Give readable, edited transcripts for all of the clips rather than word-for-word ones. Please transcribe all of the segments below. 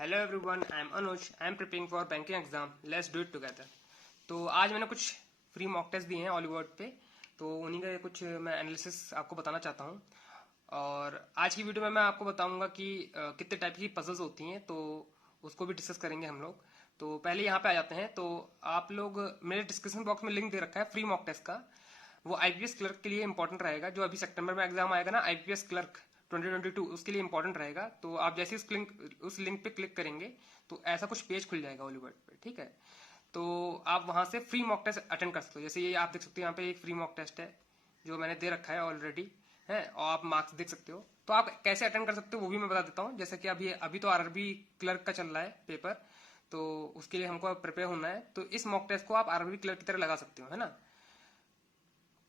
Hello everyone, I am Anuj. I am preparing for banking exam. Let's do it together. तो आज मैंने कुछ free mock test दिए हैं ऑलीवर्ड पे, तो उन्हीं का कुछ मैं एनालिसिस आपको बताना चाहता हूँ। और आज की वीडियो में मैं आपको बताऊंगा कि कितने टाइप की पजल्स होती हैं, तो उसको भी डिस्कस करेंगे हम लोग। तो पहले यहाँ पे आ जाते हैं। तो आप लोग, मेरे डिस्क्रिप्शन बॉक्स में लिंक दे रखा है फ्री मॉक टेस्ट का। वो आईपीएस क्लर्क के लिए इंपॉर्टेंट रहेगा। जो अभी सितंबर में एग्जाम आएगा ना, आईपीएस क्लर्क 2022, उसके लिए इंपॉर्टेंट रहेगा। तो आप जैसे उस लिंक पे क्लिक करेंगे तो ऐसा कुछ पेज खुल जाएगा ऑलीवर्ड पे, ठीक है। तो आप वहां से फ्री मॉक टेस्ट अटेंड कर सकते हो। जैसे ये आप देख सकते हो, यहाँ पे एक फ्री मॉक टेस्ट है जो मैंने दे रखा है ऑलरेडी, है, और आप मार्क्स देख सकते हो। तो आप कैसे अटेंड कर सकते हो वो भी मैं बता देता हूँ। जैसे कि अभी अभी तो आरआरबी क्लर्क का चल रहा है पेपर, तो उसके लिए हमको प्रिपेयर होना है। तो इस मॉक टेस्ट को आप आरआरबी क्लर्क की तरह लगा सकते हो, है ना।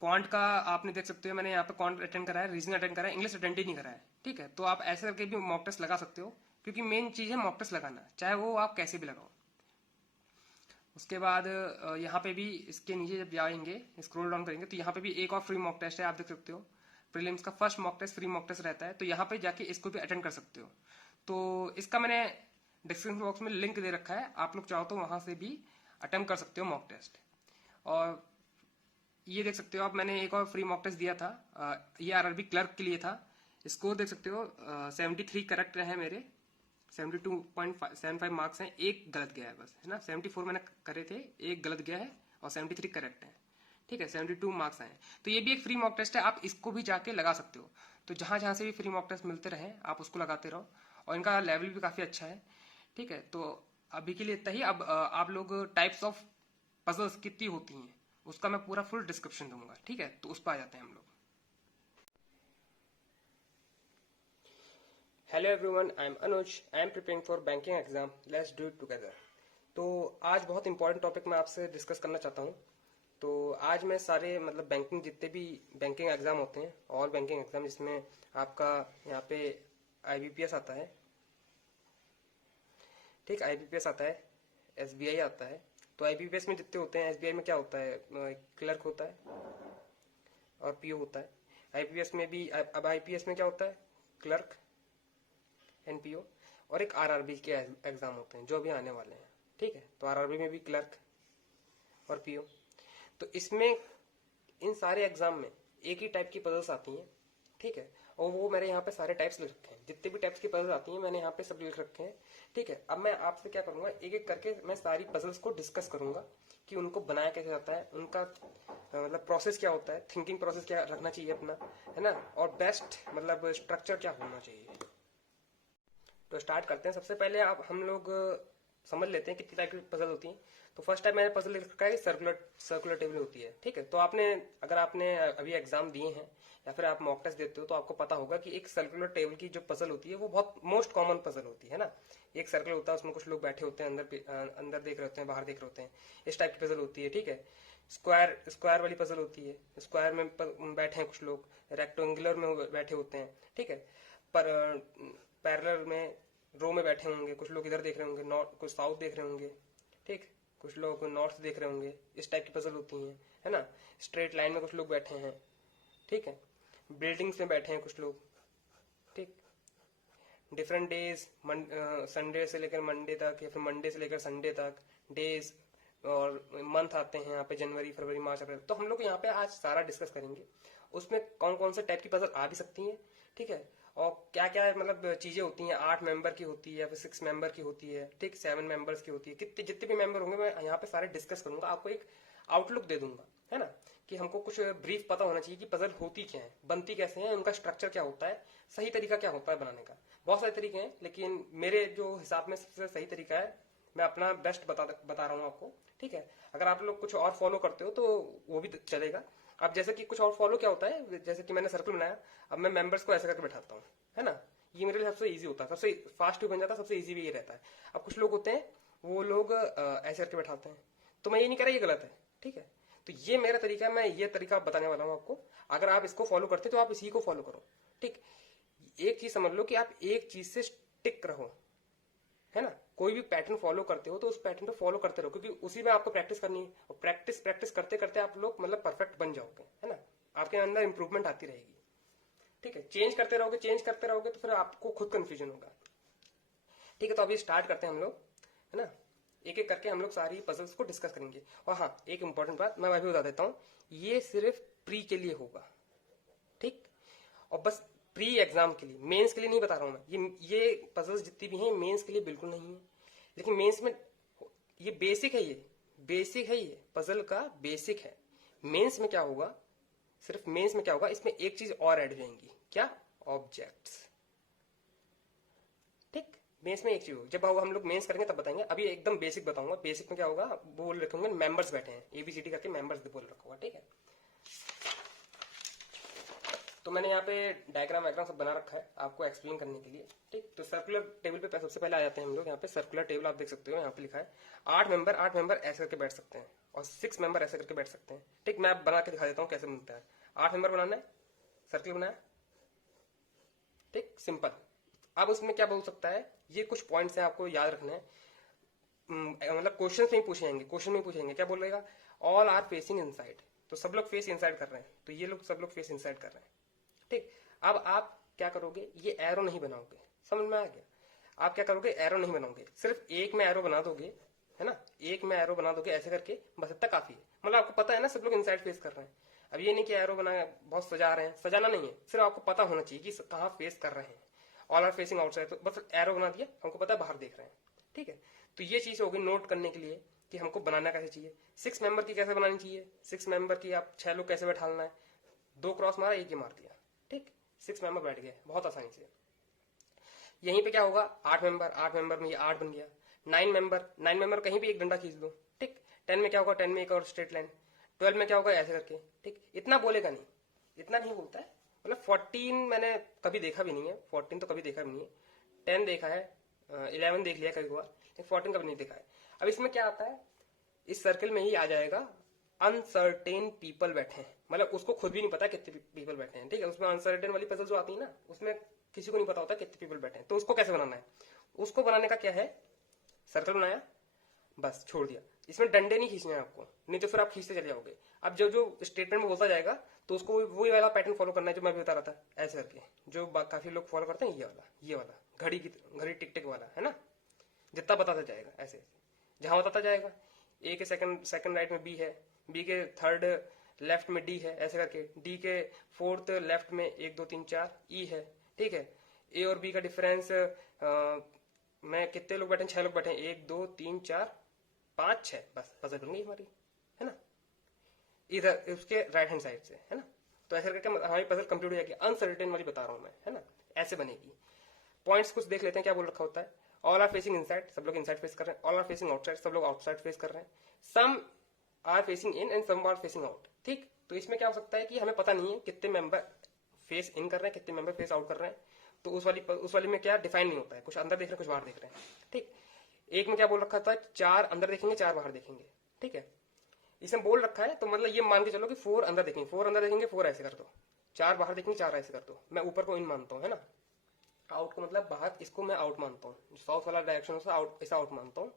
क्वांट का आपने देख सकते हो, मैंने यहाँ पे क्वांट अटेंड करा है, रीजनिंग अटेंड करा है, इंग्लिश अटेंड ही नहीं करा है, ठीक है। तो आप ऐसे करके भी मॉक टेस्ट लगा सकते हो, क्योंकि मेन चीज है मॉक टेस्ट लगाना, चाहे वो आप कैसे भी लगाओ। उसके बाद यहाँ पे भी इसके नीचे जब जाएंगे, स्क्रॉल डाउन करेंगे, तो यहाँ पे भी एक और फ्री मॉक टेस्ट है, आप देख सकते हो। प्रीलिम्स का first mock test free mock test रहता है, तो यहाँ पे जाके इसको भी अटेंड कर सकते हो। तो इसका मैंने डिस्क्रिप्शन बॉक्स में लिंक दे रखा है, आप लोग चाहो तो वहां से भी अटेम्प्ट कर सकते हो मॉक टेस्ट। और ये देख सकते हो आप, मैंने एक और फ्री मॉक टेस्ट दिया था, ये आरआरबी क्लर्क के लिए था। स्कोर देख सकते हो, 73 करेक्ट है मेरे, 72.75 मार्क्स हैं, एक गलत गया है बस, है ना। 74 मैंने करे थे, एक गलत गया है, और 73 करेक्ट है, ठीक है। 72 मार्क्स आए। तो ये भी एक फ्री मॉक टेस्ट है, आप इसको भी जाके लगा सकते हो। तो जहां जहां से भी फ्री मॉक टेस्ट मिलते रहे आप उसको लगाते रहो, और इनका लेवल भी काफी अच्छा है, ठीक है। तो अभी के लिए इतना ही। अब आप लोग टाइप्स ऑफ पजल्स कितनी होती हैं उसका मैं पूरा फुल डिस्क्रिप्शन दूंगा, ठीक है। तो उस पर आ जाते हैं हम लोग। Hello everyone, I am Anuj. I am preparing for banking exam. Let's do it together. तो आज बहुत इंपॉर्टेंट टॉपिक मैं आपसे डिस्कस करना चाहता हूँ। तो आज मैं सारे, मतलब बैंकिंग, जितने भी बैंकिंग एग्जाम होते हैं, ऑल बैंकिंग एग्जाम, जिसमें आपका यहाँ पे आईबीपीएस आता है, ठीक, आईबीपीएस आता है, एसबीआई आता है। तो आईबीपीएस में जितने होते हैं, एसबीआई में क्या होता है, क्लर्क होता है और पीओ होता है। आईपीएस में भी, अब आईपीएस में क्या होता है, क्लर्क, एनपीओ, और एक आरआरबी के एग्जाम होते हैं जो अभी आने वाले हैं, ठीक है। तो आरआरबी में भी क्लर्क और पीओ। तो इसमें, इन सारे एग्जाम में एक ही टाइप की पजल्स आती हैं, ठीक है। और वो मैंने यहाँ पे सारे टाइप्स लिख रखे हैं, जितने भी टाइप्स की पजल्स आती हैं मैंने यहाँ पे सब लिख रखे हैं, ठीक है। अब मैं आपसे क्या करूंगा, एक एक करके मैं सारी पजल्स को डिस्कस करूंगा कि उनको बनाया कैसे जाता है, उनका मतलब प्रोसेस क्या होता है, थिंकिंग प्रोसेस क्या रखना चाहिए अपना, है ना, और बेस्ट मतलब स्ट्रक्चर क्या होना चाहिए। तो स्टार्ट करते हैं। सबसे पहले आप हम लोग समझ लेते हैं कितनी टाइप की पजल होती हैं। तो फर्स्ट टाइप मैंने पजल लिख रखा है, सर्कुलर टेबल होती है, ठीक है। तो आपने, अगर आपने अभी एग्जाम दिए हैं या फिर आप मॉक टेस्ट देते हो, तो आपको पता होगा कि एक सर्कुलर टेबल की जो पजल होती है वो बहुत मोस्ट कॉमन पजल होती है ना। एक सर्कल होता है, उसमें कुछ लोग बैठे होते हैं, अंदर देख रहे होते हैं, बाहर देख रहे होते हैं, इस टाइप की पजल होती है, ठीक है। स्क्वायर वाली पजल होती है, स्क्वायर में बैठे हैं कुछ लोग, रेक्टेंगुलर में बैठे होते हैं, ठीक है। पर पैरेलल में, रो में बैठे होंगे कुछ लोग, इधर देख रहे होंगे, नॉर्थ, कुछ साउथ देख रहे होंगे, ठीक, कुछ लोग नॉर्थ देख रहे होंगे, इस टाइप की पजल होती हैं, है ना। स्ट्रेट लाइन में कुछ लोग बैठे हैं, ठीक है। बिल्डिंग्स में बैठे हैं कुछ लोग, ठीक। डिफरेंट डेज, संडे से लेकर मंडे तक, या फिर मंडे से लेकर संडे तक डेज, और मंथ आते हैं यहाँ पे, जनवरी, फरवरी, मार्च, अप्रैल। तो हम लोग यहाँ पे आज सारा डिस्कस करेंगे, उसमें कौन कौन से टाइप की पजल आ भी सकती हैं, ठीक है। और क्या क्या मतलब चीजें होती हैं, 8 मेंबर की होती है या फिर 6 मेंबर की होती है, ठीक, 7 मेंबर्स की होती है, कितने जितने भी मेंबर होंगे मैं यहाँ पे सारे डिस्कस करूंगा, आपको एक आउटलुक दे दूंगा, है ना, कि हमको कुछ ब्रीफ पता होना चाहिए कि पजल होती क्या है, बनती कैसे है, उनका स्ट्रक्चर क्या होता है, सही तरीका क्या होता है बनाने का। बहुत सारे तरीके हैं, लेकिन मेरे जो हिसाब में सबसे सही तरीका है, मैं अपना बेस्ट बता रहा हूँ आपको, ठीक है। अगर आप लोग कुछ और फॉलो करते हो तो वो भी चलेगा। अब जैसे कि कुछ और फॉलो क्या होता है, जैसे कि मैंने सर्कल बनाया, अब मैं मेंबर्स को ऐसे करके बैठाता हूँ, है ना। ये मेरे लिए सबसे इजी होता है, सबसे फास्ट भी बन जाता है, सबसे इजी भी ये रहता है। अब कुछ लोग होते हैं, वो लोग ऐसे करके बैठाते हैं, तो मैं ये नहीं कह रहा ये गलत है, ठीक है। तो ये मेरा तरीका है, मैं ये तरीका बताने वाला हूँ आपको। अगर आप इसको फॉलो करते तो आप इसी को फॉलो करो, ठीक। एक चीज समझ लो कि आप एक चीज से टिक रहो, है ना। कोई भी पैटर्न फॉलो करते हो तो उस पैटर्न को फॉलो करते रहो, क्योंकि उसी में आपको प्रैक्टिस करनी है, और प्रैक्टिस प्रैक्टिस करते करते आप लोग मतलब परफेक्ट बन जाओगे, है ना। आपके अंदर इंप्रूवमेंट आती रहेगी, ठीक है। चेंज करते रहोगे तो फिर आपको खुद कंफ्यूजन होगा। ठीक है, तो अभी स्टार्ट करते हैं हम लोग, है ना। एक एक करके हम लोग सारी पजल्स को डिस्कस करेंगे। और हाँ, एक इंपॉर्टेंट बात मैं अभी बता देता हूँ, ये सिर्फ प्री के लिए होगा, ठीक। और बस प्री एग्जाम के लिए, मेंस के लिए नहीं बता रहा हूं मैं। ये पजल्स जितनी भी हैं मेंस के लिए बिल्कुल नहीं है, लेकिन मेंस में ये बेसिक है, ये बेसिक है, ये पजल का बेसिक है। मेंस में क्या होगा, सिर्फ मेंस में क्या होगा, इसमें एक चीज और ऐड हो जाएंगी, क्या, ऑब्जेक्ट्स, ठीक। मेंस में एक चीज होगी, जब हम लोग मेंस करेंगे तब बताएंगे। अभी एकदम बेसिक बताऊंगा। बेसिक में क्या होगा, बोल रखे होंगे मेंबर्स बैठे हैं, एबीसीडी करके मेंबर्स बोल रखा होगा, ठीक है। तो मैंने यहाँ पे डायग्राम वायग्राम सब बना रखा है आपको एक्सप्लेन करने के लिए, ठीक। तो सर्कुलर टेबल पे सबसे पहले आ जाते हैं हम लोग। यहाँ पे सर्कुलर टेबल आप देख सकते हो, यहाँ पे लिखा है 8 मेंबर ऐसे करके बैठ सकते हैं, और 6 मेंबर ऐसे करके बैठ सकते हैं, ठीक। मैं आप बना के दिखा देता हूँ कैसे बनता है। 8 मेंबर बनाना है, सर्किल बनाया, ठीक, सिंपल। अब उसमें क्या बोल सकता है, ये कुछ पॉइंट्स हैं आपको याद रखना है। मतलब क्वेश्चन में ही पूछेंगे, क्वेश्चन में ही पूछेंगे, क्या बोलेगा, ऑल आर फेसिंग इनसाइड, तो सब लोग फेस इनसाइड कर रहे हैं, तो ये लोग सब लोग फेस इनसाइड कर रहे हैं, ठीक। अब आप क्या करोगे, ये एरो नहीं बनाओगे, समझ में आ गया। आप क्या करोगे, एरो नहीं बनाओगे, सिर्फ एक में एरो बना दोगे, है ना, एक में एरो बना दोगे ऐसे करके, बस इतना काफी है। मतलब आपको पता है ना सब लोग इनसाइड फेस कर रहे हैं। अब ये नहीं कि एरो बना बहुत सजा रहे हैं, सजाना नहीं है, सिर्फ आपको पता होना चाहिए कि कहाँ फेस कर रहे हैं। ऑल आर फेसिंग आउटसाइड, तो बस एरो बना दिया, हमको पता है बाहर देख रहे हैं, ठीक है। तो ये चीज होगी नोट करने के लिए कि हमको बनाना कैसे चाहिए। 6 मेंबर की कैसे बनानी चाहिए, 6 मेंबर की आप 6 लोग कैसे बैठालना है, 2 क्रॉस मारा, एक ही मार दिया, ठीक, 6 मेंबर बैठ गए बहुत आसानी से। यहीं पे क्या होगा, 8 मेंबर में ये 8 बन गया। 9 मेंबर कहीं भी एक डंडा खींच दो, ठीक। 10 में क्या होगा, 10 में एक और स्ट्रेट लाइन। 12 में क्या होगा, ऐसे करके, ठीक। इतना बोलेगा नहीं, इतना नहीं बोलता है। मतलब 14 मैंने कभी देखा भी नहीं है, 14 तो कभी देखा भी नहीं है। 10 देखा है, 11 देख लिया कभी बार, लेकिन 14 कभी नहीं देखा है। अब इसमें क्या आता है, इस सर्कल में ही आ जाएगा अनसर्टेन पीपल बैठे हैं, मतलब उसको खुद भी नहीं पता कितने पीपल बैठे हैं, ठीक है। उसमें अनसर्टेन वाली पजल जो आती है ना, उसमें किसी को नहीं पता होता कितने पीपल बैठे हैं। तो उसको कैसे बनाना है, उसको बनाने का क्या है, सर्कल बनाया, बस छोड़ दिया। इसमें डंडे नहीं खींचने हैं आपको, नहीं तो फिर आप खींचते चले जाओगे। अब जो जो स्टेटमेंट में बोलता जाएगा तो उसको वही वाला पैटर्न फॉलो करना है जो मैं भी बता रहा था, ऐसे करके, जो काफी लोग फॉलो करते हैं, ये वाला घड़ी टिक टिक वाला, है ना। जितना बताता जाएगा ऐसे, जहां बताता जाएगा, ए के सेकंड राइट में बी है, बी के थर्ड लेफ्ट में डी है, ऐसे करके, डी के फोर्थ लेफ्ट में 1 2 3 4 ई है, ठीक है। ए और बी का डिफरेंस में कितने लोग बैठे हैं, 6 लोग बैठे हैं, 1 2 3 4 5 6, बस पजल बन गई हमारी, है ना। इधर उसके राइट हैंड साइड से, है ना। तो ऐसे करके हमारी पजल कंप्लीट हो जाएगी। अनसर्टेन वाली बता रहा हूं मैं, है ना, ऐसे बनेगी। पॉइंट्स कुछ देख लेते हैं क्या बोल रखा होता है। ऑल आर फेसिंग इनसाइड, सब लोग इनसाइड फेस कर रहे हैं। ऑल आर फेसिंग आउटसाइड, सब लोग आउटसाइड फेस कर रहे हैं। Some are facing in and some are facing out, ठीक। तो इसमें क्या हो सकता है कि हमें पता नहीं है कितने मेंबर फेस इन कर रहे हैं, कितने मेंबर फेस आउट कर रहे हैं। तो उस वाली में क्या डिफाइन नहीं होता है, कुछ अंदर देख रहे हैं, कुछ बाहर देख रहे हैं, ठीक। एक में क्या बोल रखा था, 4 अंदर देखेंगे 4 बाहर देखेंगे, ठीक है। इसमें बोल रखा है तो मतलब ये मान के चलो कि 4 अंदर देखेंगे, 4 अंदर देखेंगे, 4 ऐसे कर दो, 4 बाहर देखेंगे, 4 ऐसे कर दो। मैं ऊपर को इन मानता हूँ, है ना, आउट को मतलब बाहर, इसको मैं आउट मानता हूँ, साउथ वाला डायरेक्शन से आउट, ऐसा आउट मानता हूँ,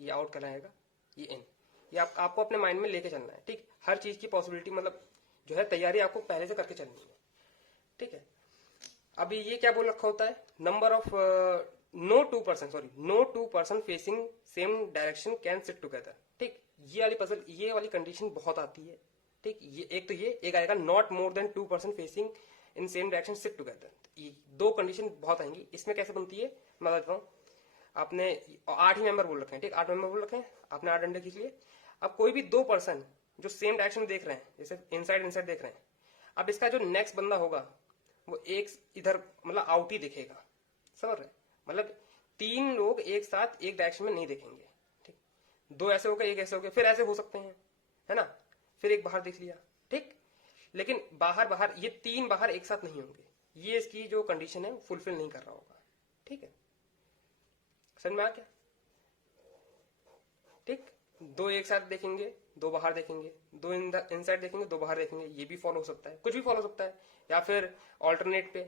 ये आउट कहलाएगा, ये इन। ये आपको अपने माइंड में लेके चलना है, ठीक। हर चीज की पॉसिबिलिटी मतलब जो है तैयारी आपको पहले से करके चलनी है, ठीक है। अभी ये क्या बोल रखा होता है, number of no two person facing same direction can sit together, ठीक। ये वाली पजल, ये वाली कंडीशन बहुत आती है, ठीक। ये एक आएगा not more than 2 person facing in same direction sit together. दो कंडीशन बहुत आएंगी। इसमें कैसे बनती है मैं बताता हूँ। आपने 8 ही मेंबर बोल रखे हैं, ठीक, 8 मेंबर बोल रखे हैं, आपने 8 डंडे खींच लिए। अब कोई भी 2 पर्सन जो सेम डायरेक्शन में देख रहे हैं, जैसे इनसाइड देख रहे हैं, अब इसका जो नेक्स्ट बंदा होगा वो एक इधर मतलब आउट ही दिखेगा, समझ रहे, मतलब 3 लोग एक साथ एक डायरेक्शन में नहीं देखेंगे, ठीक। 2 ऐसे हो गए, 1 ऐसे हो गए, फिर ऐसे हो सकते हैं, है ना, फिर एक बाहर देख लिया, ठीक। लेकिन बाहर ये 3 बाहर एक साथ नहीं होंगे, ये इसकी जो कंडीशन है फुलफिल नहीं कर रहा होगा, ठीक है। समझ में आ गया, ठीक। 2 एक साथ देखेंगे, 2 बाहर देखेंगे, 2 इनसाइड देखेंगे, 2 बाहर देखेंगे, ये भी फॉलो हो सकता है, कुछ भी फॉलो हो सकता है। या फिर ऑल्टरनेट पे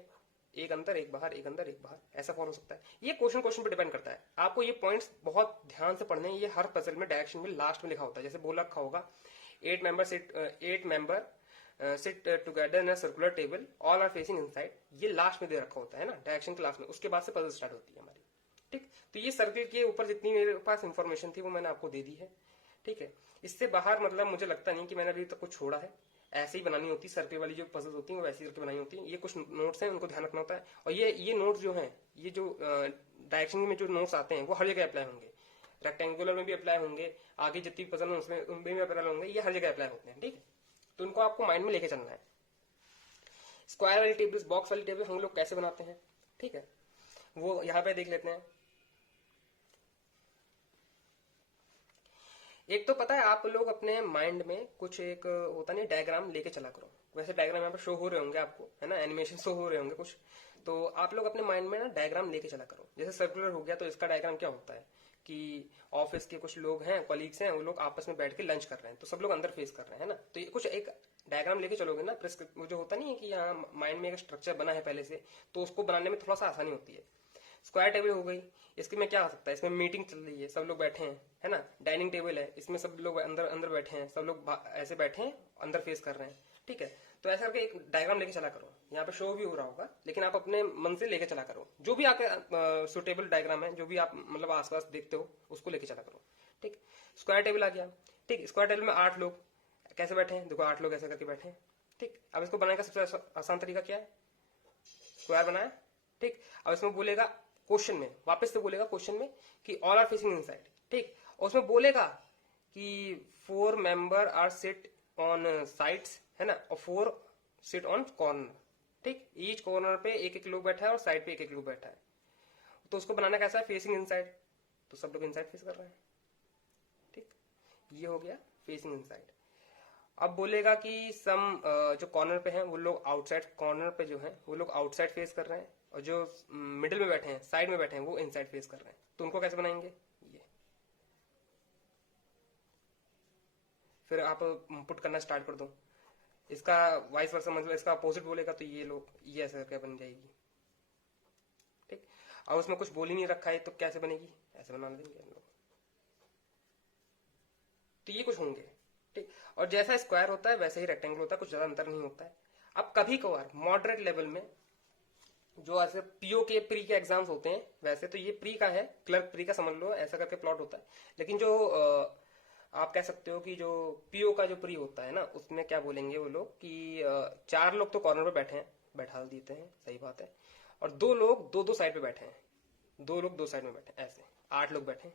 एक अंदर एक बाहर, एक अंदर एक बाहर, ऐसा फॉलो हो सकता है। ये क्वेश्चन पे डिपेंड करता है। आपको ये पॉइंट्स बहुत ध्यान से पढ़ने हैं। ये हर पजल में डायरेक्शन में लास्ट में लिखा होता है, जैसे बोल रखा होगा 8 member sit together in a circular table, all are facing inside, ये लास्ट में दे रखा होता है ना, डायरेक्शन के लास्ट में, उसके बाद से पजल स्टार्ट होती है हमारी, ठीक। तो ये सर्किल के ऊपर जितनी मेरे पास इंफॉर्मेशन थी वो मैंने आपको दे दी है, ठीक है। इससे बाहर मतलब मुझे लगता नहीं कि मैंने अभी तक कुछ छोड़ा है। ऐसे ही बनानी होती है सर्किल वाली जो पजल्स होती हैं, वो ऐसी करके बनानी होती है। ये कुछ नोट्स हैं, उनको ध्यान रखना होता है। और ये नोट्स जो हैं, ये जो डायरेक्शन में जो नोट्स आते हैं वो हर जगह अप्लाई होंगे। रेक्टेंगुलर में भी अप्लाई होंगे, आगे जितनी पजल है उसमें उनमें भी अप्लाई होंगे, ये हर जगह अप्लाई होते हैं, ठीक है। तो उनको आपको माइंड में लेके चलना है। स्क्वायर वाली टेबल्स, बॉक्स वाली टेबल हम लोग कैसे बनाते हैं, ठीक है, वो यहाँ पे देख लेते हैं। एक तो पता है आप लोग अपने माइंड में कुछ एक होता नहीं डायग्राम लेके चला करो। वैसे डायग्राम यहाँ पे शो हो रहे होंगे आपको, है ना, एनिमेशन शो हो रहे होंगे कुछ। तो आप लोग अपने माइंड में ना डायग्राम लेके चला करो। जैसे सर्कुलर हो गया तो इसका डायग्राम क्या होता है कि ऑफिस के कुछ लोग हैं, कॉलीग्स हैं, वो लोग आपस में बैठ के लंच कर रहे हैं, तो सब लोग अंदर फेस कर रहे हैं, है ना। तो ये कुछ एक डायग्राम लेके चलोगे ना, वो जो होता नहीं है कि यहाँ माइंड में एक स्ट्रक्चर बना है पहले से, तो उसको बनाने में थोड़ा सा आसानी होती है। स्क्वायर टेबल हो गई, इसके में क्या हो सकता है, इसमें मीटिंग चल रही है, सब लोग बैठे हैं, है ना। डाइनिंग टेबल है, इसमें सब लोग अंदर अंदर बैठे हैं, सब लोग ऐसे बैठे हैं, अंदर फेस कर रहे हैं, ठीक है। तो ऐसा करके एक डायग्राम लेके चला करो। यहाँ पे शो भी हो रहा होगा, लेकिन आप अपने मन से लेके चला करो। जो भी आपके सुटेबल डायग्राम है, जो भी आप मतलब आसपास देखते हो, उसको लेके चला करो, ठीक। स्क्वायर टेबल आ गया, ठीक। स्क्वायर टेबल में 8 लोग कैसे बैठे हैं, देखो 8 लोग ऐसे करके बैठे हैं, ठीक। अब इसको बनाने का सबसे आसान तरीका क्या है, स्क्वायर बनाया, ठीक। अब इसमें बोलेगा क्वेश्चन में, वापस से बोलेगा क्वेश्चन में कि ऑल आर फेसिंग इनसाइड, ठीक। और उसमें बोलेगा कि 4 member are sit on sides, है ना, और 4 सिट ऑन कॉर्नर, ठीक। ईच कॉर्नर पे एक एक लोग बैठा है और साइड पे एक एक लोग बैठा है। तो उसको बनाना कैसा है, फेसिंग इनसाइड, तो सब लोग इनसाइड फेस कर रहे हैं, ठीक। ये हो गया फेसिंग इनसाइड। अब बोलेगा कि सम जो कॉर्नर पे हैं वो लोग आउटसाइड, कॉर्नर पे जो है वो लोग आउटसाइड फेस कर रहे हैं, और जो मिडिल में बैठे हैं, साइड में बैठे हैं, वो इनसाइड फेस कर रहे हैं। तो उनको कैसे बनाएंगे, ये फिर आप पुट करना स्टार्ट कर दो। इसका वाइस वर्सा, मतलब इसका अपोजिट बोलेगा तो ये लोग ये ऐसे करके बन जाएगी, ठीक। और उसमें कुछ बोल ही नहीं रखा है तो कैसे बनेगी, ऐसे बना देंगे हम लोग। तो ये कुछ होंगे, ठीक। और जैसा स्क्वायर होता है वैसे ही रेक्टेंगल होता है, कुछ ज्यादा अंतर नहीं होता है। अब कभी कभार मॉडरेट लेवल में जो ऐसे पीओ के प्री के एग्जाम्स होते हैं, वैसे तो ये प्री का है, क्लर्क प्री का समझ लो, ऐसा करके प्लॉट होता है। लेकिन जो आप कह सकते हो कि जो पीओ का जो प्री होता है ना, उसमें क्या बोलेंगे वो लोग कि 4 लोग तो कॉर्नर पे बैठे हैं, बैठा देते हैं, सही बात है, और 2 लोग दो साइड पे बैठे हैं, 2 लोग 2 साइड में बैठे हैं, ऐसे 8 लोग बैठे हैं,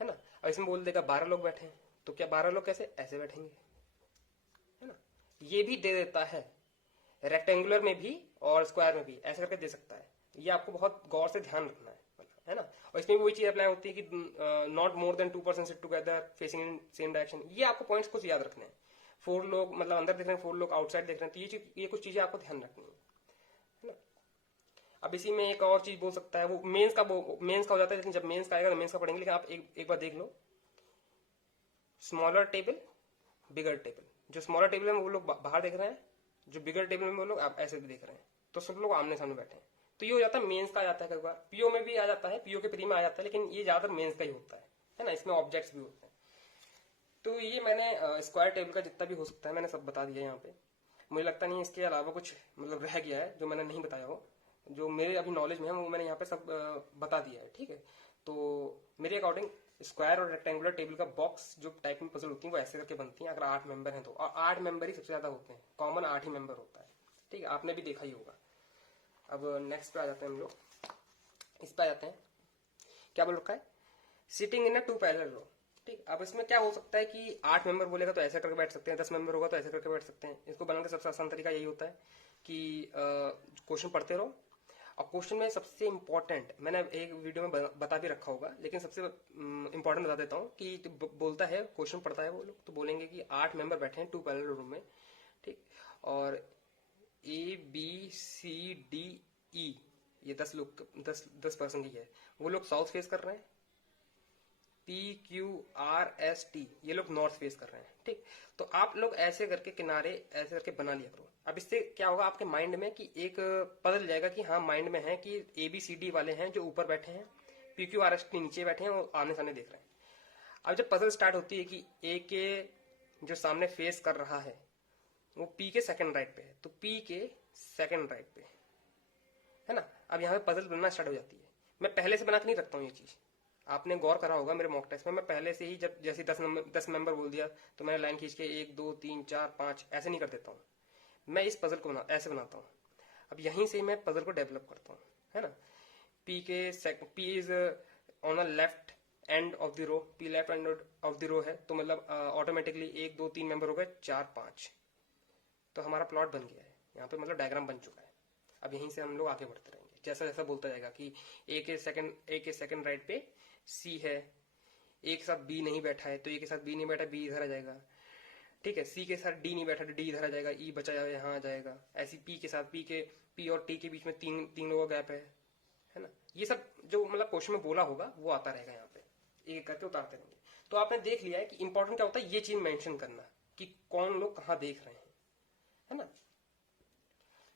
है ना। और इसमें बोल देगा 12 लोग बैठे हैं, तो क्या 12 लोग कैसे ऐसे बैठेंगे, है ना। ये भी दे देता है, रेक्टेंगुलर में भी और स्क्वायर में भी ऐसे करके दे सकता है। ये आपको बहुत गौर से ध्यान रखना है ना। और इसमें भी वही चीज अप्लाई होती है कि not more than 2% sit together facing in same direction. ये आपको पॉइंट्स कुछ याद रखने हैं। 4 लोग मतलब अंदर देख रहे हैं, 4 लोग आउटसाइड देख रहे हैं, तो ये कुछ चीजें आपको ध्यान रखनी है ना। अब इसी में एक और चीज बोल सकता है, वो मेंस का हो जाता है, लेकिन जब मेंस का आएगा तो मेंस का पढ़ेंगे। लेकिन आप एक बार देख लो, स्मॉलर टेबल, बिगर टेबल। जो स्मॉलर टेबल में वो लोग बाहर देख रहे हैं, जो बिगर टेबल में वो लोग आप ऐसे भी देख रहे हैं, तो सब लोग आमने सामने बैठे हैं। तो ये हो जाता है मेंस का आ जाता है, कई बार पीओ में भी आ जाता है, पीओ के प्री में आ जाता है, लेकिन ये ज्यादातर मेंस का ही होता है ना। इसमें ऑब्जेक्ट्स भी होते हैं। तो ये मैंने स्क्वायर टेबल का जितना भी हो सकता है मैंने सब बता दिया यहाँ पे। मुझे लगता नहीं इसके अलावा कुछ मतलब रह गया है जो मैंने नहीं बताया हो। जो मेरे अभी नॉलेज में है वो मैंने यहाँ पे सब बता दिया है, ठीक है। तो मेरे अकॉर्डिंग स्क्वायर और रेक्टेंगुलर टेबल का बॉक्स जो टाइप में पजल होती है वो ऐसे करके बनती है, अगर 8 मेंबर हैं तो। और 8 मेंबर ही सबसे ज्यादा होते हैं, कॉमन 8 ही मेंबर होता है, ठीक है। आपने भी देखा ही होगा। अब नेक्स्ट पे आ जाते हैं हम लोग, इस पे आ जाते हैं। क्या बोल रखा है, सिटिंग इन अ 2 पैरेलल रो, ठीक। अब इसमें क्या हो सकता है कि 8 मेंबर बोलेगा तो ऐसे करके बैठ सकते हैं, 10 मेंबर होगा तो ऐसे करके बैठ सकते हैं। इसको बनाने का सबसे आसान तरीका यही होता है कि क्वेश्चन पढ़ते रहो। और क्वेश्चन में सबसे इंपॉर्टेंट मैंने एक वीडियो में बता भी रखा होगा, लेकिन सबसे इंपॉर्टेंट बता देता हूँ कि बोलता है, क्वेश्चन पढ़ता है वो लोग, तो बोलेंगे कि 8 मेंबर बैठे हैं 2 पैरेलल रूम में, ठीक। और ABCDE ये 10 लोग 10 पर्सन की है, वो लोग साउथ फेस कर रहे हैं। PQRST ये लोग नॉर्थ फेस कर रहे हैं, ठीक। तो आप लोग ऐसे करके किनारे ऐसे करके बना लिया करो। अब इससे क्या होगा आपके माइंड में कि एक पता चल जाएगा कि हाँ माइंड में है कि ABCD वाले हैं जो ऊपर बैठे हैं, PQRST नीचे बैठे हैं और आने सामने देख रहे हैं। अब जब पजल स्टार्ट होती है कि A के जो सामने फेस कर रहा है वो P के सेकंड राइट पे है, तो P के सेकंड राइट पे, है ना। अब यहाँ पे पजल बनना स्टार्ट हो जाती है। मैं पहले से बना के नहीं रखता हूँ ये चीज। आपने गौर करा होगा मेरे मॉक टेस्ट में, मैं पहले से ही जब जैसे 10 मेंबर बोल दिया तो मैंने लाइन खींच के 1 2 3 4 5 ऐसे नहीं कर देता हूँ। मैं इस पजल को ऐसे बनाता हूँ। अब यहीं से मैं पजल को डेवलप करता हूँ, है ना। P is on a left end of the row, P left end of the row है, तो मतलब ऑटोमेटिकली 1 2 3 मेंबर हो गए, 4 5, तो हमारा प्लॉट बन गया है यहाँ पे, मतलब डायग्राम बन चुका है। अब यहीं से हम लोग आगे बढ़ते रहेंगे, जैसा जैसा बोलता जाएगा कि ए के सेकंड राइट पे सी है, ए के साथ बी नहीं बैठा है तो ए के साथ बी नहीं बैठा, बी इधर आ जाएगा, ठीक है। सी के साथ डी नहीं बैठा तो डी इधर आ जाएगा, ई बचा यहाँ आ जाएगा। ऐसी पी के साथ पी और टी के बीच में तीन लोगों का गैप है ना। ये सब जो मतलब क्वेश्चन में बोला होगा वो आता रहेगा यहाँ पे, एक करके उतारते रहेंगे। तो आपने देख लिया है कि इंपॉर्टेंट क्या होता है, ये चीज मेंशन करना कि कौन लोग कहाँ देख रहे हैं, है ना।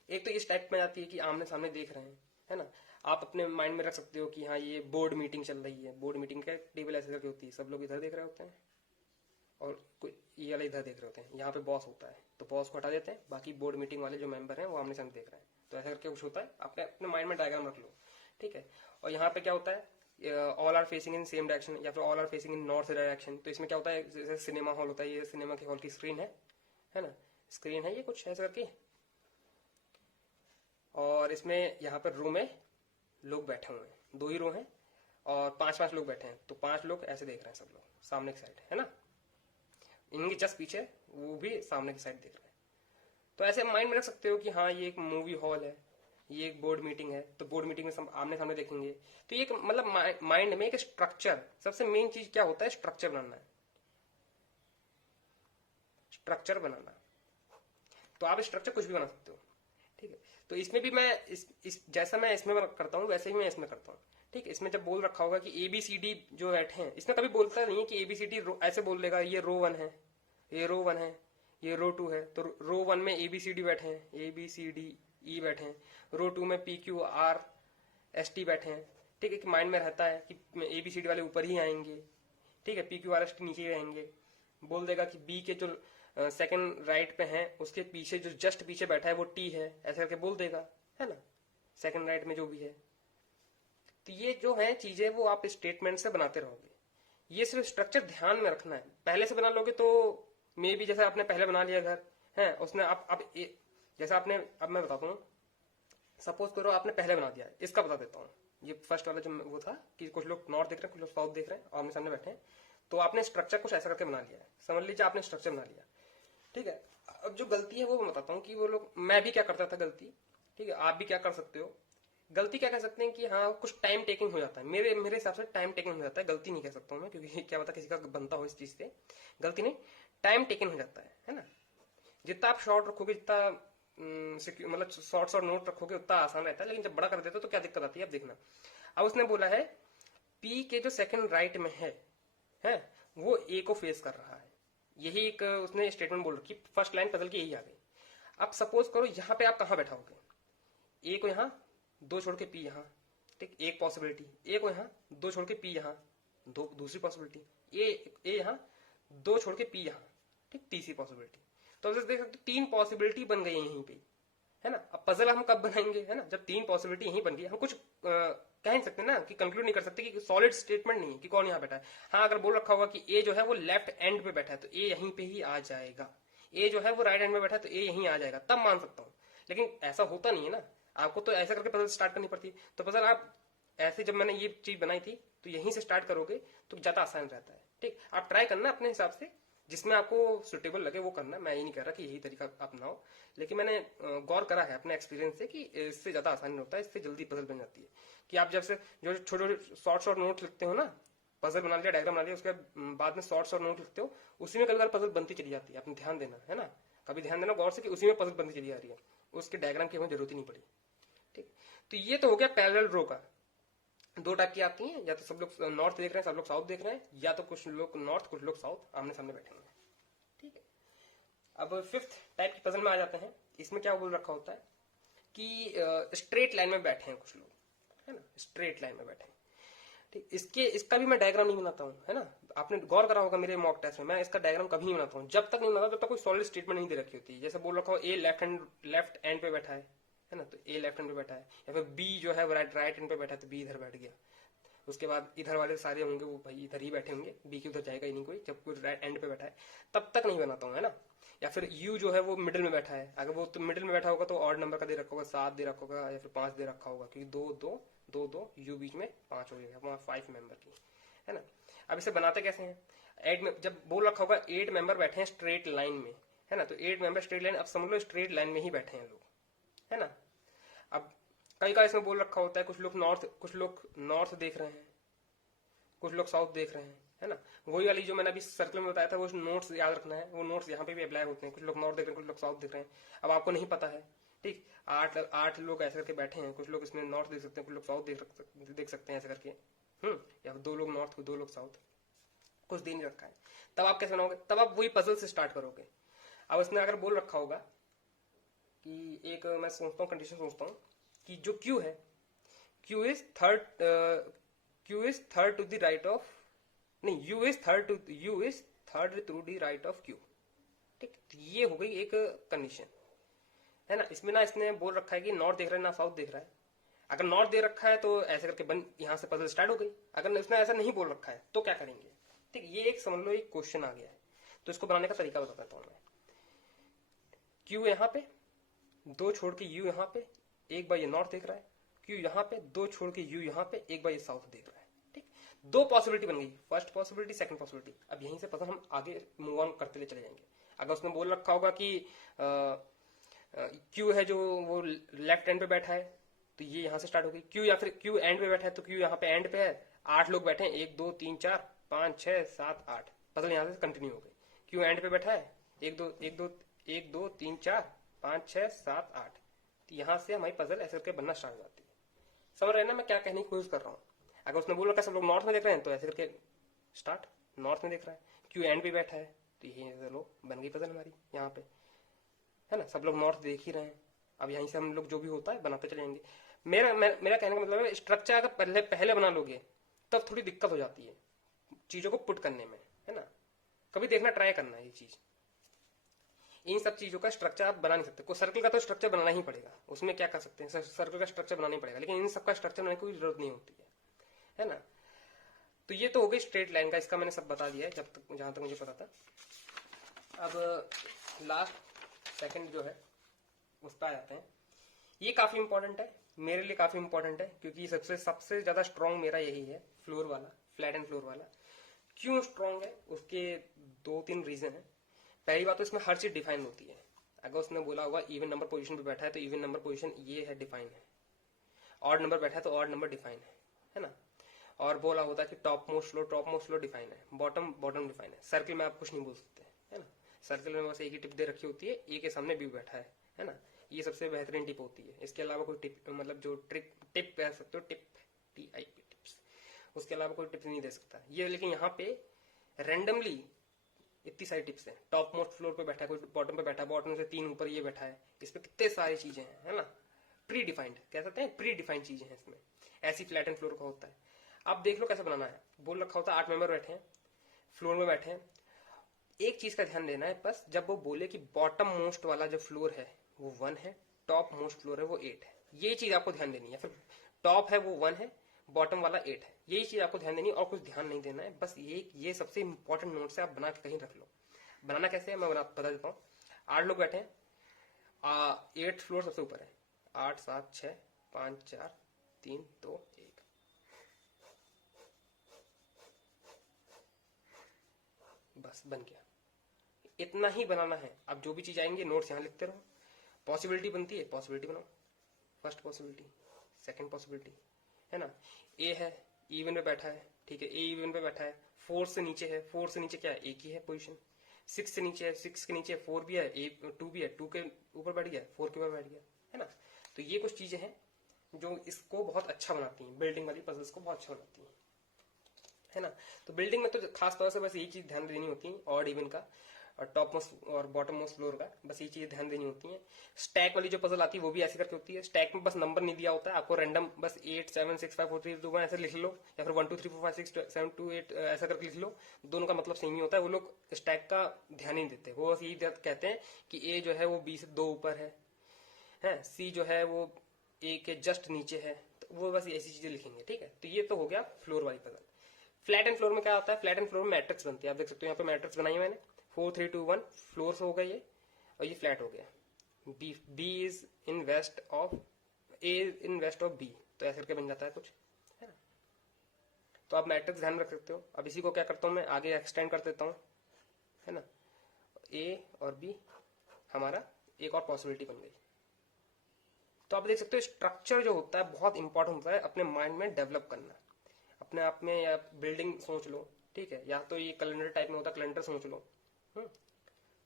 एक तो इस टाइप में आती है कि आमने सामने देख रहे हैं, है ना। आप अपने माइंड में रख सकते हो कि हाँ ये बोर्ड मीटिंग चल रही है, बोर्ड मीटिंग का टेबल ऐसे करके होती है, सब लोग इधर देख रहे होते हैं और कोई ये वाले इधर देख रहे होते हैं। यहाँ पे बॉस होता है तो बॉस को हटा देते हैं, बाकी बोर्ड मीटिंग वाले जो मेंबर हैं वो आमने सामने देख रहे हैं। तो ऐसा करके कुछ होता है, आपने अपने माइंड में डायग्राम रख लो, ठीक है। और यहाँ पे क्या होता है, all are facing in same direction या फिर all are facing in north direction. तो इसमें क्या होता है, जैसे सिनेमा हॉल होता है, ये सिनेमा के हॉल की स्क्रीन है ना, स्क्रीन है ये कुछ ऐसा करके, और इसमें यहाँ पर रो में लोग बैठे हुए हैं, 2 ही रो हैं और 5 लोग बैठे हैं, तो 5 लोग ऐसे देख रहे हैं, सब लोग सामने की साइड, है ना। इनके जस्ट पीछे वो भी सामने की साइड देख रहे हैं। तो ऐसे माइंड में रख सकते हो कि हाँ ये एक मूवी हॉल है, ये एक बोर्ड मीटिंग है, तो बोर्ड मीटिंग में आमने सामने देखेंगे। तो ये मतलब माइंड में एक स्ट्रक्चर, सबसे मेन चीज क्या होता है, स्ट्रक्चर बनाना है, स्ट्रक्चर बनाना। तो आप स्ट्रक्चर कुछ भी बना सकते हो, ठीक है। तो इसमें भी मैं इस जैसा मैं इसमें करता हूँ वैसे ही मैं इसमें करता हूँ, ठीक है। इसमें जब बोल रखा होगा कि ABCD जो बैठे हैं, इसमें कभी बोलता नहीं है कि ABCD ऐसे बोल देगा, ये रो 1 है, ये रो 1 है, ये रो 2 है। तो रो 1 में ABCD बैठे हैं, ABCDE बैठे हैं, रो 2 में PQRST बैठे हैं, ठीक है। कि माइंड में रहता है कि ABCD वाले ऊपर ही आएंगे, ठीक है, PQRST नीचे ही रहेंगे। बोल देगा कि B के जो सेकंड राइट पे है उसके पीछे जो जस्ट पीछे बैठा है वो T है, ऐसे करके बोल देगा, है ना, सेकंड राइट में जो भी है। तो ये जो है चीजें वो आप स्टेटमेंट से बनाते रहोगे, ये सिर्फ स्ट्रक्चर ध्यान में रखना है। पहले से बना लोगे तो मे भी जैसे आपने पहले बना लिया घर है, उसने अब जैसा आपने, अब मैं बताता हूँ, सपोज करो आपने पहले बना दिया है, इसका बता देता हूँ। ये फर्स्ट वाला जो वो था कि कुछ लोग नॉर्थ देख रहे हैं, कुछ लोग साउथ देख रहे हैं, आमने सामने बैठे हैं, तो आपने स्ट्रक्चर कुछ ऐसा करके बना लिया है, समझ लीजिए आपने स्ट्रक्चर बना लिया, ठीक है। अब जो गलती है वो मैं बताता हूँ कि वो लोग, मैं भी क्या करता था गलती, ठीक है, आप भी क्या कर सकते हो। गलती क्या कह सकते हैं कि हाँ कुछ टाइम टेकिंग हो जाता है, मेरे हिसाब से टाइम टेकिंग हो जाता है, गलती नहीं कह सकता हूँ मैं, क्योंकि क्या पता किसी का बनता हो इस चीज से, गलती नहीं, टाइम टेकिंग हो जाता है ना। जितना आप शॉर्ट रखोगे, जितना मतलब शॉर्ट नोट रखोगे उतना आसान रहता है, लेकिन जब बड़ा कर देते हो तो क्या दिक्कत आती है, अब देखना। अब उसने बोला है पी के जो सेकंड राइट में है वो ए को फेस कर रहा है, यही एक उसने स्टेटमेंट बोल रखी, फर्स्ट लाइन बदल के यही आ गई। अब सपोज करो यहाँ पे आप कहाँ बैठाओगे, ए को यहाँ, 2 छोड़ के पी यहाँ, ठीक, एक पॉसिबिलिटी। ए को यहाँ 2 छोड़ के पी यहाँ, दूसरी पॉसिबिलिटी। ए यहाँ 2 छोड़ के पी यहाँ, ठीक, तीसरी पॉसिबिलिटी। तो अब देख सकते हो 3 पॉसिबिलिटी बन गई यहीं पे, है ना। अब पजल हम कब बनाएंगे, है ना, जब 3 पॉसिबिलिटी यहीं बन गई। हम कुछ कह नहीं सकते ना, कि कंक्लूड नहीं कर सकते कि सॉलिड स्टेटमेंट नहीं है कि कौन यहाँ बैठा है। हाँ अगर बोल रखा होगा कि ए जो है वो लेफ्ट एंड पे बैठा है तो ए यहीं पे ही आ जाएगा, ए जो है वो राइट एंड में बैठा है तो ए यहीं आ जाएगा, तब मान सकता हूँ। लेकिन ऐसा होता नहीं है ना, आपको तो ऐसा करके पजल स्टार्ट करनी पड़ती है। तो पजल आप ऐसे, जब मैंने ये चीज बनाई थी तो यहीं से स्टार्ट करोगे तो ज्यादा आसान रहता है, ठीक। आप ट्राई करना अपने हिसाब से, जिसमें आपको सुटेबल लगे वो करना। मैं ये नहीं कह रहा कि यही तरीका अपनाओ, लेकिन मैंने गौर करा है अपने एक्सपीरियंस से कि इससे ज्यादा आसानी होता है, इससे जल्दी पजल बन जाती है। कि आप जब से जो छोटे छोटे शॉर्ट नोट लिखते हो ना, पजल बना लिया, डायग्राम बना लिया, उसके बाद में शॉर्ट नोट लिखते हो, उसी में कभी बार पजल बनती चली जाती है। आपने ध्यान देना है ना, कभी ध्यान देना गौर से कि उसी में पजल बनती चली जा रही है, उसके डायग्राम की हमें जरूरत ही नहीं पड़ी, ठीक। तो ये तो हो गया पैरेलल रो का। 2 टाइप की आती हैं, या तो सब लोग नॉर्थ देख रहे हैं, सब लोग साउथ देख रहे हैं, या तो कुछ लोग नॉर्थ कुछ लोग साउथ आमने सामने बैठे हुए हैं, ठीक है। अब 5th टाइप की पजल में आ जाते हैं। इसमें क्या बोल रखा होता है कि स्ट्रेट लाइन में बैठे हैं कुछ लोग, है ना, स्ट्रेट लाइन में बैठे हैं, ठीक। इसका भी मैं डायग्राम नहीं बनाता हूँ, है ना। आपने गौर करा होगा मेरे मॉक टेस्ट में, मैं इसका डायग्राम कभी नहीं बनाता हूँ, जब तक नहीं बनाता जब तक कोई सॉलिड स्टेटमेंट नहीं दे रखी होती। जैसे बोल रखा हो ए लेफ्ट एंड पे बैठा है, है ना, तो ए लेफ्ट हैंड पे बैठा है, या फिर बी जो है वो राइट हैंड पे बैठा है तो बी इधर बैठ गया। उसके बाद इधर वाले सारे होंगे वो भाई इधर ही बैठे होंगे, बी की उधर जाएगा ही नहीं कोई, जब कोई राइट एंड पे बैठा है तब तक नहीं बनाता हूँ, है ना। या फिर यू जो है वो मिडिल में बैठा है, अगर वो तो मिडिल में बैठा होगा तो ऑड नंबर का दे रखा होगा, 7 दे रखा होगा या फिर 5 दे रखा होगा, क्योंकि दो दो दो दो यू बीच में 5 हो जाएगा, 5 मेंबर की, है ना। अब इसे बनाते कैसे हैं, एट में जब बोल रखा होगा 8 मेंबर बैठे हैं स्ट्रेट लाइन में, है ना, तो 8 मेंबर स्ट्रेट लाइन, अब समझ लो स्ट्रेट लाइन में ही बैठे हैं लोग, है ना। अब कई का इसमें बोल रखा होता है, कुछ लोग नॉर्थ देख रहे हैं, कुछ लोग साउथ देख रहे हैं, है ना। वही वाली जो मैंने अभी सर्कल में बताया था वो नोट्स याद रखना है, वो नोट्स यहाँ पे भी अप्लाई होते हैं, कुछ लोग नॉर्थ देख रहे हैं, कुछ लोग साउथ देख रहे हैं। अब आपको नहीं पता है, ठीक, आठ लोग ऐसे करके बैठे हैं, कुछ लोग इसमें नॉर्थ देख सकते हैं, कुछ लोग साउथ देख सकते हैं ऐसे करके, या 2 लोग नॉर्थ 2 लोग साउथ, कुछ दे नहीं रखा है। तब आप कैसे बनाओगे, तब आप वही पजल से स्टार्ट करोगे। अब इसने अगर बोल रखा होगा कि एक मैं सोचता हूँ कंडीशन सोचता हूँ कि जो क्यू है, Q is third to the right of, नहीं, U is third to the right of Q, ठीक। तो ये हो गई एक कंडीशन, है ना। इसमें ना इसने बोल रखा है कि नॉर्थ देख रहा है ना साउथ देख रहा है। अगर नॉर्थ दे रखा है तो ऐसे करके बन, यहां से पजल स्टार्ट हो गई। अगर इसने ऐसा नहीं बोल रखा है तो क्या करेंगे, ठीक। ये एक समझ लो एक क्वेश्चन आ गया है, तो इसको बनाने का तरीका बताता हूं मैं। क्यू यहाँ पे, 2 छोड़ के यू यहाँ पे, एक बार ये नॉर्थ देख रहा है, क्यू यहाँ पे, 2 छोड़ के यू यहाँ पे, एक बार ये साउथ देख रहा है, ठीक। 2 पॉसिबिलिटी बन गई, फर्स्ट पॉसिबिलिटी सेकंड पॉसिबिलिटी। अब यहीं से पता हम आगे मूव ऑन करते चले जाएंगे। अगर उसने बोल रखा होगा कि क्यू है जो वो लेफ्ट एंड पे बैठा है तो ये यहां से स्टार्ट होगी क्यू, या फिर क्यू एंड पे बैठा है तो क्यू यहाँ पे एंड पे है, 8 लोग बैठे हैं, 1 2 3 4 5 6 7 8, पजल यहां से कंटिन्यू हो गई। क्यू एंड पे बैठा है, 1 2 3 4 5 6 7 8, तो यहां से हमारी पजल ऐसे करके बनना स्टार्ट हो जाती है। समझ रहे हैं ना मैं क्या कहने की कोशिश कर रहा हूँ। अगर उसने बोल रखा सब लोग नॉर्थ में देख रहे हैं तो ऐसे करके स्टार्ट, नॉर्थ में देख रहा है, क्यू एंड पे बैठा है तो ये चलो बन गई पजल हमारी यहाँ पे, है ना। सब लोग नॉर्थ देख ही रहे हैं, अब यहीं से हम लोग जो भी होता है बनाते चलेंगे। मेरा कहने का मतलब है स्ट्रक्चर अगर पहले बना लोगे तब थोड़ी दिक्कत हो जाती है चीजों को पुट करने में, है ना। कभी देखना, ट्राई करना ये चीज। इन सब चीजों का स्ट्रक्चर आप बना नहीं सकते, कोई सर्कल का तो स्ट्रक्चर बनाना ही पड़ेगा, उसमें क्या कर सकते हैं, सर्कल का स्ट्रक्चर बनाना ही पड़ेगा, लेकिन इन सब का स्ट्रक्चर बनाने की कोई जरूरत नहीं होती है ना। तो ये तो हो गई स्ट्रेट लाइन का, इसका मैंने सब बता दिया है जब तक जहां तक मुझे पता था। अब लास्ट सेकंड जो है उस पर आ जाते हैं। ये काफी इंपॉर्टेंट है, मेरे लिए काफी इंपॉर्टेंट है, क्योंकि सबसे ज्यादा स्ट्रॉन्ग मेरा यही है, फ्लोर वाला, फ्लैट एंड फ्लोर वाला। क्यों स्ट्रॉन्ग है, उसके 2-3 रीजन है। पहली बात तो इसमें हर चीज डिफाइन होती है। अगर उसने बोला होगा इवन नंबर पोजीशन पे बैठा है तो इवन नंबर पोजीशन ये है, डिफाइन है। ऑड नंबर बैठा है तो ऑड नंबर डिफाइन है ना। और बोला होता है कि टॉप मोस्ट फ्लोर डिफाइन है, बॉटम डिफाइन है। सर्कल में आप कुछ नहीं बोल सकते, है ना। सर्कल में बस एक ही टिप दे रखी होती है, ए के सामने बी बैठा है ना। ये सबसे बेहतरीन टिप होती है। इसके अलावा कोई टिप, मतलब जो टिप कह सकते हो, टिप TIP टिप्स, उसके अलावा कोई टिप नहीं दे सकता ये। लेकिन यहाँ पे रैंडमली इतनी सारी टिप्स हैं। टॉप मोस्ट फ्लोर पे बैठा है, कोई बॉटम पे बैठा है, बॉटम से 3 ऊपर ये बैठा है, इस पे कितने सारी चीजें हैं, है ना। प्री डिफाइंड कह सकते हैं, प्री डिफाइंड चीजें हैं इसमें। ऐसी फ्लैट एंड फ्लोर का होता है। अब देख लो कैसे बनाना है। बोल रखा होता है 8 मेंबर बैठे हैं, फ्लोर में बैठे हैं। एक चीज का ध्यान देना है बस, जब वो बोले कि बॉटम मोस्ट वाला जो फ्लोर है वो 1 है, टॉप मोस्ट फ्लोर है वो 8 है, ये चीज आपको ध्यान देनी है। फिर टॉप है वो 1 है, बॉटम वाला 8 है, यही चीज आपको ध्यान देनी है और कुछ ध्यान नहीं देना है। बस ये सबसे इंपॉर्टेंट नोट से आप बना के कहीं रख लो। बनाना कैसे है मैं बता देता हूँ। 8 लोग बैठे हैं, 8 फ्लोर सबसे ऊपर है, 8 7 6 5 4 3 2 1, बस बन गया। इतना ही बनाना है। अब जो भी चीज आएंगे नोट्स यहाँ लिखते रहो। पॉसिबिलिटी बनती है, पॉसिबिलिटी बनाओ, फर्स्ट पॉसिबिलिटी, सेकंड पॉसिबिलिटी, है ना। ए है, इवन पे बैठा है, ठीक है, ए इवन पे बैठा है, 4 से नीचे है, 4 से नीचे क्या है, एक ही है पोजीशन। 6 से नीचे है, 6 के नीचे 4 भी है, 2 भी है, 2 के ऊपर बैठ गया, 4 के ऊपर बैठ गया, है ना। तो ये कुछ चीजें हैं जो इसको बहुत अच्छा बनाती हैं, बिल्डिंग वाली पजल्स को बहुत अच्छा बनाती हैं, है ना। तो बिल्डिंग में तो खास तौर से बस यही चीज ध्यान देनी होती है, ऑड इवन का और टॉप मोस्ट और बॉटम मोस्ट फ्लोर का, बस ये चीज ध्यान देनी होती है। स्टैक वाली जो पजल आती है वो भी ऐसे करके होती है। स्टैक में बस नंबर नहीं दिया होता है आपको, रैंडम बस 8 7 6 5 4 3 2 1 ऐसे लिख लो, या फिर 1 2 3 4 5 6 7 2 8 ऐसा करके लिख लो। दोनों का मतलब सेम ही होता है। वो लोग स्टैक का ध्यान नहीं देते, वो बस यही कहते हैं कि ए जो है वो 20 से 2 ऊपर है, है, सी जो है वो ए के जस्ट नीचे है, तो वो बस ऐसी चीजें लिखेंगे। ठीक है, तो ये तो हो गया फ्लोर वाली पजल। फ्लैट एंड फ्लोर में क्या होता है? फ्लैट एंड फ्लोर में मैट्रिक्स बनती है, आप देख सकते हो यहाँ पे मैट्रिक्स बनाई है मैंने, 4 3 2 1 फ्लोर्स हो गए ये, और ये फ्लैट हो गया। B is in west of A in west of B, तो ऐसे करके बन जाता है कुछ, है ना। तो आप मैट्रिक्स ध्यान में रख सकते हो। अब इसी को क्या करता हूं मैं, आगे एक्सटेंड कर देता हूं, है ना। ए और बी हमारा एक और पॉसिबिलिटी बन गई। तो आप देख सकते हो स्ट्रक्चर जो होता है बहुत इंपॉर्टेंट होता है अपने माइंड में डेवलप करना। अपने आप में या बिल्डिंग सोच लो, ठीक है, या तो ये कैलेंडर टाइप में होता है, कैलेंडर सोच लो,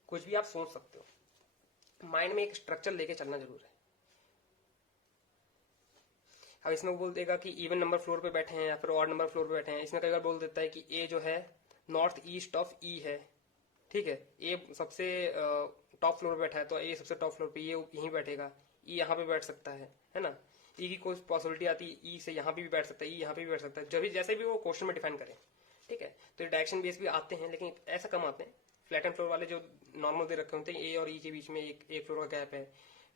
कुछ भी आप सोच सकते हो। माइंड में एक स्ट्रक्चर लेके चलना जरूर है। अब इसमें वो बोल देगा कि इवन नंबर फ्लोर पे बैठे हैं या फिर ऑड नंबर फ्लोर पे बैठे हैं। इसमें कई बार बोल देता है कि ए जो है नॉर्थ ईस्ट ऑफ ई है, ठीक है, ए सबसे टॉप फ्लोर पे बैठा है तो ए सबसे टॉप फ्लोर पे ये यहीं बैठेगा, ई यहाँ पे बैठ सकता है ना। ई की कोई पॉसिबिलिटी आती है ई से यहाँ पे भी बैठ सकता है, ई यहाँ पे भी बैठ सकता है, जब भी जैसे भी वो क्वेश्चन में डिफाइन करें। ठीक है, तो डायरेक्शन बेस भी आते हैं लेकिन ऐसा कम आते हैं। फ्लैट एंड फ्लोर वाले जो नॉर्मल दे रखे होते हैं, ए और ई के बीच में एक फ्लोर का गैप है,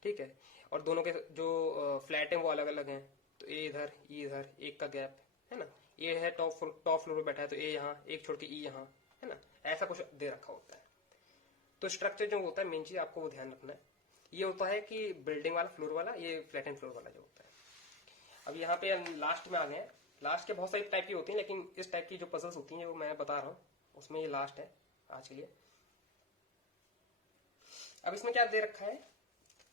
ठीक है, और दोनों के जो फ्लैट है वो अलग अलग हैं, तो ए इधर ई इधर, एक का गैप, है ना। ए है टॉप फ्लोर पे बैठा है तो ए यहाँ, एक छोड़ के ई यहाँ, है ना, ऐसा कुछ दे रखा होता है। तो स्ट्रक्चर जो होता है मेन चीज आपको वो ध्यान रखना है। ये होता है कि बिल्डिंग वाला फ्लोर वाला, ये फ्लैट एंड फ्लोर वाला जो होता है। अब यहाँ पे लास्ट में आ गए हैं। लास्ट के बहुत सारी टाइप की होती हैं लेकिन इस टाइप की जो पजल्स होती हैं वो मैं बता रहा हूँ, उसमें ये लास्ट है आज के लिए। अब इसमें क्या दे रखा है,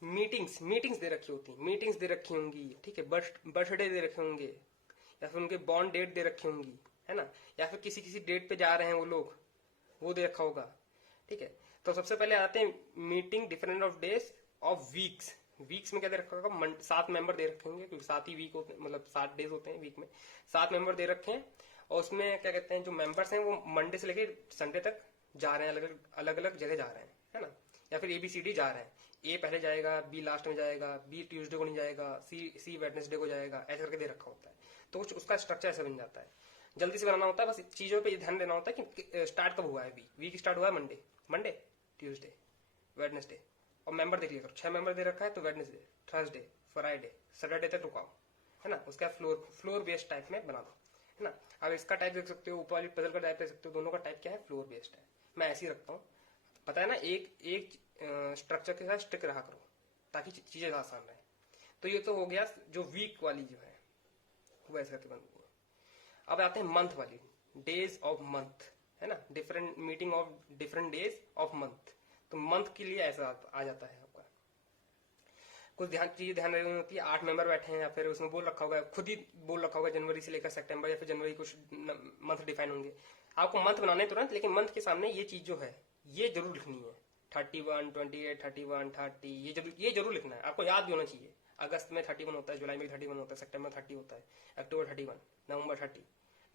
मीटिंग्स दे रखी होती हैं, मीटिंग्स दे रखी होंगी, ठीक है, बर्थडे दे रखे होंगे, या फिर उनके बॉर्न डेट दे रखी होंगी, है ना, या फिर किसी किसी डेट पे जा रहे हैं वो लोग, वो दे रखा होगा। ठीक है, तो सबसे पहले आते हैं meeting different of days of weeks. Weeks में क्या दे रखा होगा, 7 मेंबर दे रखे होंगे क्योंकि 7 ही वीक होते हैं, मतलब 7 डेज होते हैं वीक में, 7 मेंबर दे रखे हैं। और उसमें क्या कहते हैं, जो मेंबर्स हैं वो मंडे से लेकर संडे तक जा रहे हैं, अलग अलग जगह जा रहे हैं, है ना, या फिर ABCD जा रहे हैं। ए पहले जाएगा, बी लास्ट में जाएगा, बी ट्यूसडे को नहीं जाएगा, सी वेडनेसडे को जाएगा, ऐसे करके दे रखा होता है। तो कुछ उसका स्ट्रक्चर ऐसे बन जाता है। जल्दी से बनाना होता है, बस चीजों पे ध्यान देना होता है कि स्टार्ट कब हुआ है। वीक स्टार्ट हुआ है मंडे, ट्यूसडे, वेडनेसडे, और मेंबर देख लिया करो, 6 मेंबर दे रखा है तो वेडनेसडे, थर्सडे, फ्राइडे, सैटरडे तक रुकाओ, है ना। उसका फ्लोर बेस्ड टाइप में बना दो, है ना। अब इसका टाइप देख सकते हो, ऊपर वाली पजल का टाइप देख सकते हो, दोनों का टाइप क्या है, फ्लोर बेस्ड है। मैं ऐसे ही रखता हूँ, पता है ना, एक स्ट्रक्चर के साथ स्टिक रहा करो ताकि चीजें आसान रहे। तो ये तो हो गया जो वीक वाली जो है वो ऐसे करके बन गई। अब आते हैं मंथ वाली, डेज ऑफ मंथ, है ना, different meeting of different days of month. तो मंथ के लिए ऐसा आ जाता है आपका। कुछ चीजें ध्यान रखनी होती है। 8 मेंबर बैठे हैं या फिर उसमें बोल रखा होगा, खुद ही बोल रखा होगा जनवरी से लेकर सितंबर, या फिर जनवरी कुछ मंथ डिफाइन होंगे। आपको मंथ बनाने तुरंत, लेकिन मंथ के सामने ये चीज जो है ये जरूर लिखनी है, 31, 28, 31, 30, ये जरूर लिखना है, आपको याद भी होना चाहिए। अगस्त में 31 होता है, जुलाई में 31 होता है, सितंबर 30 होता है, अक्टूबर 31, नवंबर 30,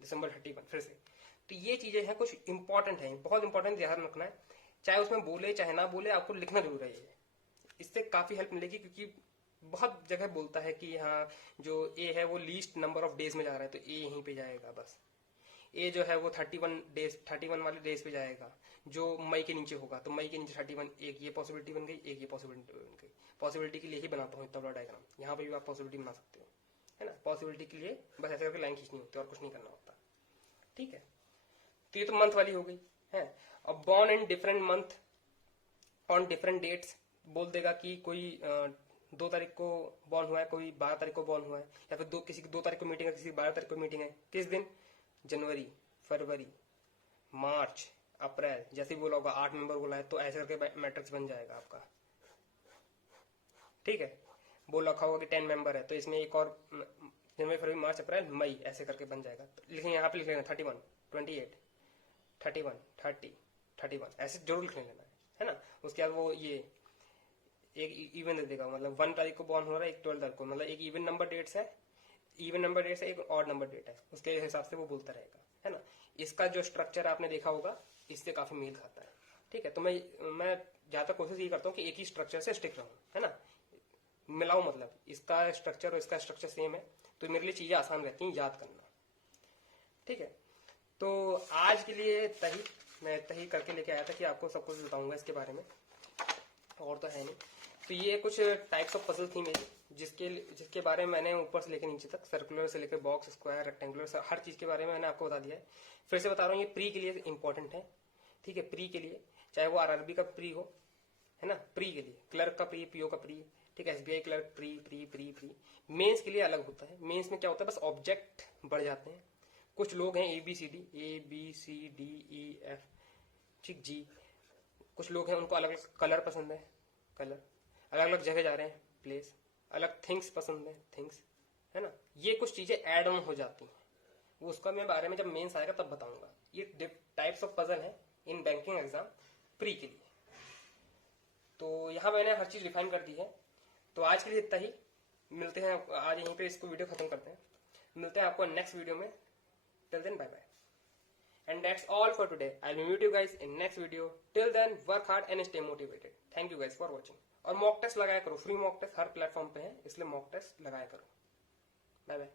दिसंबर 31 फिर से। तो ये चीजें हैं, कुछ इंपॉर्टेंट है, बहुत इंपॉर्टेंट ध्यान रखना है। चाहे उसमें बोले चाहे ना बोले, आपको लिखना जरूर है। इससे काफी हेल्प मिलेगी क्योंकि बहुत जगह बोलता है कि हाँ जो ए है वो लीस्ट नंबर ऑफ डेज में जा रहा है तो ए यहीं पे जाएगा बस। ए जो है वो 31 वाले डेज पे जाएगा जो मई के नीचे होगा, तो मई के नीचे 31, एक ये पॉसिबिलिटी बन गई, एक ये पॉसिबिलिटी बन गई। पॉसिबिलिटी के लिए ही बनाता हूँ इतना बड़ा डायग्राम, यहाँ पे भी आप पॉसिबिलिटी बना सकते हो, है ना। पॉसिबिलिटी के लिए बस ऐसे करके लाइन खींचनी होती है और कुछ नहीं करना होता, ठीक है। तो ये तो मंथ वाली हो गई है। अब born in different month on different dates, बोल देगा कि कोई 2 तारीख को बॉर्न हुआ है, कोई 12 तारीख को बॉर्न हुआ है, या फिर किसी की 2 तारीख को मीटिंग है, किसी की 12 तारीख को मीटिंग है। किस दिन, जनवरी, फरवरी, मार्च, अप्रैल, जैसे ही बोला होगा 8 मेंबर बोला है तो ऐसे करके मैट्रिक्स बन जाएगा आपका, ठीक है। बोल रखा होगा कि 10 मेंबर है तो इसमें एक और जनवरी, फरवरी, मार्च, अप्रैल, मई, ऐसे करके बन जाएगा। तो लिखेंगे यहाँ पे लिख लेना 31, 28, 31, 30, 31, ऐसे जरूर लिख लेना है ना। उसके बाद वो ये एक इवन दे देगा, मतलब 1 तारीख को बॉर्न हो रहा है, एक 12 तारीख को, मतलब एक इवन नंबर डेट्स है, एक ऑड नंबर डेट है, उसके हिसाब से वो बोलता रहेगा, है ना। इसका जो स्ट्रक्चर आपने देखा होगा इससे काफी मेल खाता है, ठीक है। तो मैं ज्यादा कोशिश ये करता हूँ कि एक ही स्ट्रक्चर से स्टिक रहूं, है ना, मिलाऊं, मतलब इसका स्ट्रक्चर और इसका स्ट्रक्चर सेम है तो मेरे लिए चीजें आसान रहती हैं याद करना, ठीक है। तो आज के लिए मैं इतना ही करके लेके आया था कि आपको सब कुछ बताऊंगा इसके बारे में, और तो है नहीं। तो ये कुछ टाइप्स ऑफ पजल थी मेरी, जिसके बारे में मैंने ऊपर से लेकर नीचे तक, सर्कुलर से लेकर बॉक्स, स्क्वायर, रेक्टेंगुलर, हर चीज के बारे में मैंने आपको बता दिया है। फिर से बता रहा हूँ, ये प्री के लिए इंपॉर्टेंट है, ठीक है। प्री के लिए, चाहे वो आरआरबी का प्री हो, है ना, प्री के लिए, क्लर्क का प्री, पीओ का प्री, ठीक है, SBI clerk pre pre pre pre. Mains के लिए अलग होता है। मेंस में क्या होता है, बस ऑब्जेक्ट बढ़ जाते हैं। कुछ लोग हैं A B C D E F, ठीक, जी। कुछ लोग हैं उनको अलग अलग कलर पसंद है, कलर, अलग अलग जगह जा रहे हैं, प्लेस, अलग थिंग्स पसंद है, थिंग्स, है ना। ये कुछ चीजें एड ऑन हो जाती हैं, वो उसका मैं बारे में जब मेंस आएगा तब बताऊंगा। ये टाइप्स ऑफ पजल है इन बैंकिंग एग्जाम प्री के लिए। तो यहाँ मैंने हर चीज डिफाइन कर दी है। तो आज के लिए इतना ही, मिलते हैं आज यहीं पे, इसको वीडियो खत्म करते हैं, मिलते हैं आपको नेक्स्ट वीडियो में। Till then bye bye, and that's all for today. I'll meet you guys in next video. Till then, work hard and stay motivated. Thank you guys for watching. और mock test लगाया करो, free mock test हर platform पे है, इसलिए mock test लगाया करो। Bye bye.